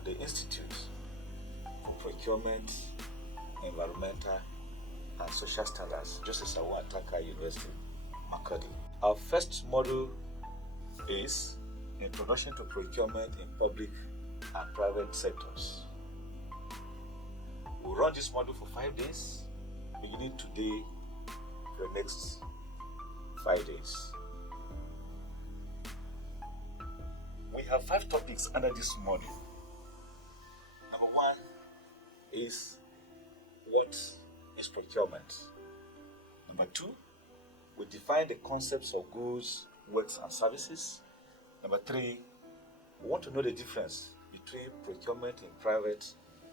of the Institute for Procurement, Environmental and Social Standards, Joseph Ataka University, Makadi. Our first module is Introduction to Procurement in Public and Private Sectors. We'll run this module for 5 days, beginning today for the next 5 days. We have 5 topics under this module. Number 1 is what is procurement. Number 2, we define the concepts of goods, works, and services. Number 3, we want to know the difference between procurement in private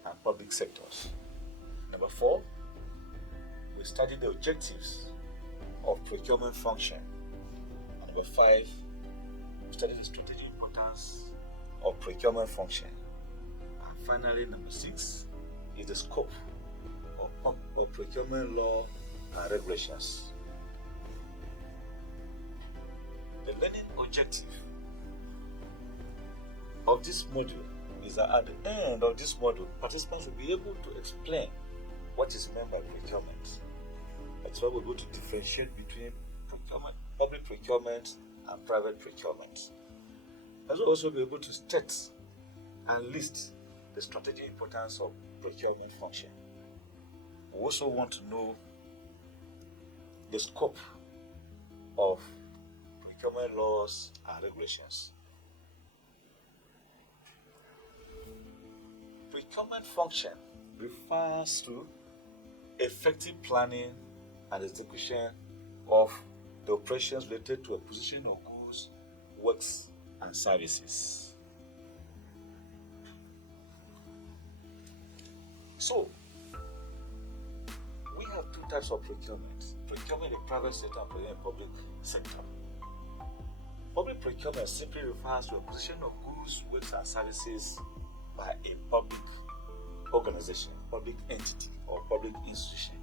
and public sectors. Number 4, we study the objectives of procurement function. And number 5, we study the strategic importance of procurement function. And finally, number 6 is the scope of procurement law and regulations. The learning objective of this module is that at the end of this module, participants will be able to explain what is meant by procurement. That's why we're going to differentiate between procurement, public procurement and private procurement. As well also be able to state and list the strategic importance of procurement function. We also want to know the scope of procurement laws and regulations. Procurement function refers to effective planning and execution of the operations related to acquisition of goods, works, and services. So, we have 2 types of procurement. Procurement in the private sector and procurement in the public sector. Public procurement simply refers to acquisition of goods, works, and services by a public organization, public entity, or public institution.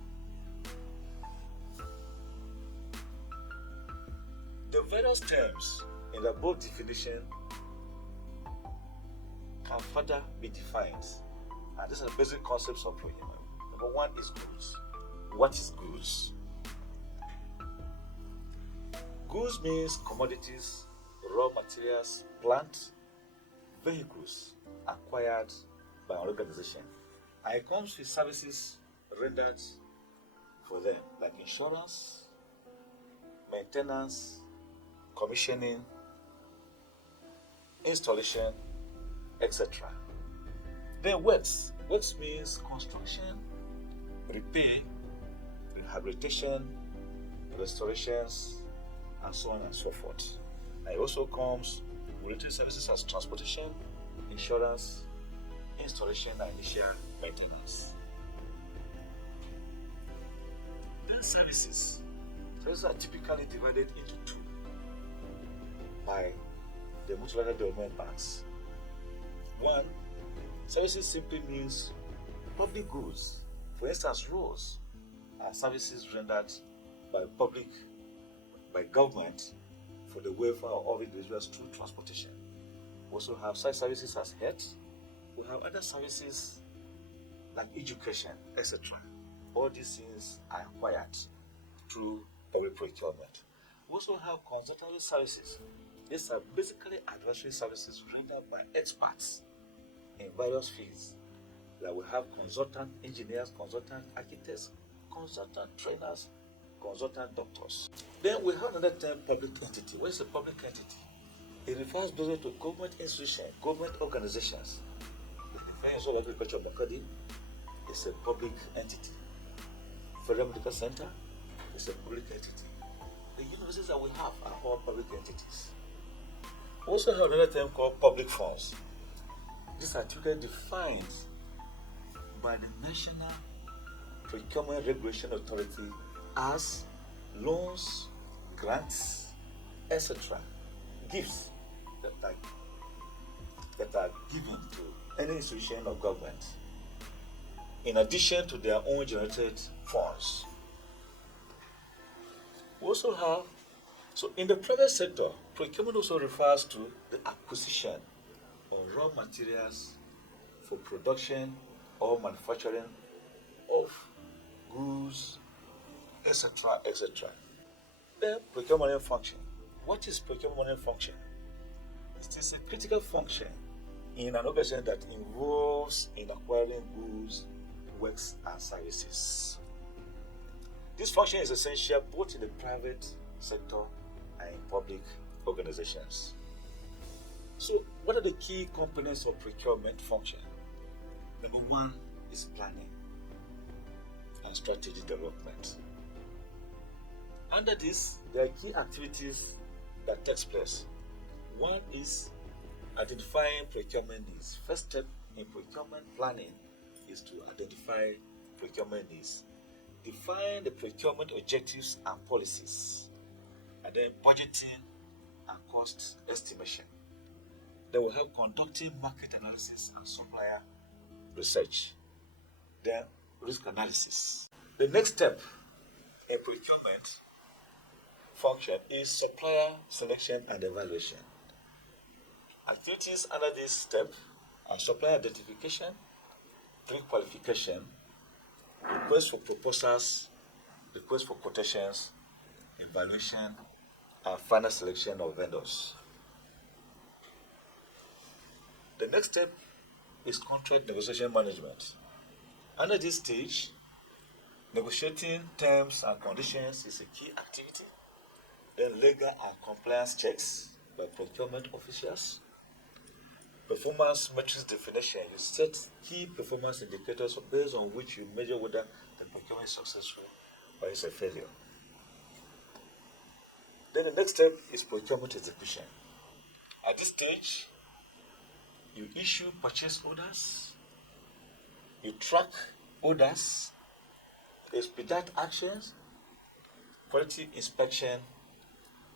The various terms in the above definition can further be defined, and these are the basic concepts of procurement. Number 1 is goods. What is goods? Goods means commodities, raw materials, plant, vehicles acquired by an organization. And it comes with services rendered for them, like insurance, maintenance, commissioning, installation, etc. Then works. Works means construction, repair, rehabilitation, restorations, and so on and so forth. And it also comes with related services as transportation, insurance, installation, and initial maintenance. Then services. Services are typically divided into 2 by the multilateral development banks. 1, services simply means public goods. For instance, roads are services rendered by government for the welfare of individuals through transportation. We also have such services as health. We have other services like education, etc. All these things are acquired through public procurement. We also have consultancy services. These are basically advisory services rendered by experts in various fields. Like we have consultant engineers, consultant architects, consultant trainers, consultant doctors. Then we have another term, public entity. What is a public entity? It refers basically to government institutions, government organizations. The Defense of Agriculture Makadi is a public entity. Federal Medical Center is a public entity. The universities that we have are all public entities. We also have another term called public funds. These are typically defined by the National Procurement Regulation Authority as loans, grants, etc. Gifts that are given to any institution or government in addition to their own generated funds. We also have, so in the private sector, procurement also refers to the acquisition of raw materials for production or manufacturing of goods, etc., etc. Then procurement function. What is procurement function? It is a critical function in an organization that involves in acquiring goods, works, and services. This function is essential both in the private sector and in public organizations. So, what are the key components of procurement function? Number one is planning and strategy development. Under this, there are key activities that takes place. One is identifying procurement needs. First step in procurement planning is to identify procurement needs. Define the procurement objectives and policies, and then budgeting and cost estimation. They will help conducting market analysis and supplier research. Then risk analysis. The next step in procurement function is supplier selection and evaluation. Activities under this step are supplier identification, pre-qualification, request for proposals, request for quotations, evaluation, and final selection of vendors. The next step is contract negotiation management. Under this stage, negotiating terms and conditions is a key activity. Then legal and compliance checks by procurement officials. Performance metrics definition. You set key performance indicators based on which you measure whether the procurement is successful or is a failure. Then the next step is procurement execution. At this stage, you issue purchase orders, you track orders, expedite actions, quality inspection,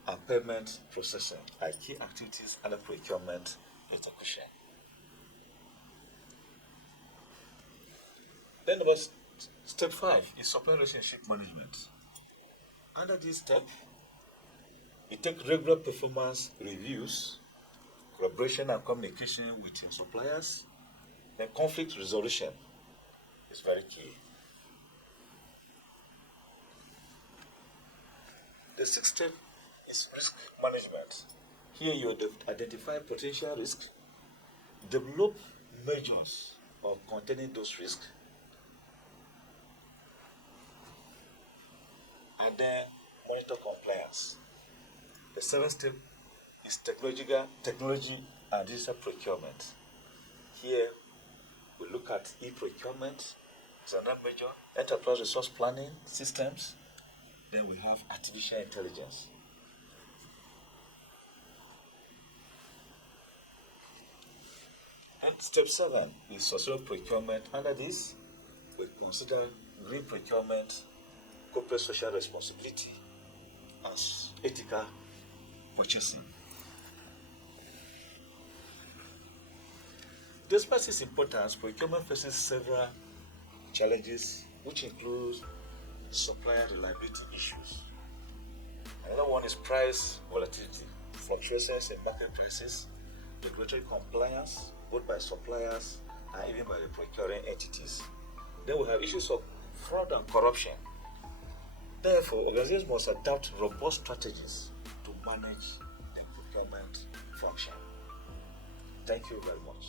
and payment processing are key activities under procurement execution. Then step 5 is supplier relationship management. Under this step, you take regular performance reviews, collaboration and communication with your suppliers, then conflict resolution is very key. The sixth step is risk management. Here you identify potential risks, develop measures of containing those risks, and then monitor compliance. The seventh step is technology and digital procurement. Here we look at e-procurement as another major, enterprise resource planning systems. Then we have artificial intelligence. And step 7 is social procurement. Under this, we consider green procurement, corporate social responsibility, and ethical purchasing. Despite its importance, procurement faces several challenges, which include supplier reliability issues. Another one is price volatility, fluctuations in market prices, regulatory compliance, both by suppliers and even by the procuring entities. Then we have issues of fraud and corruption. Therefore, organizations must adopt robust strategies to manage the procurement function. Thank you very much.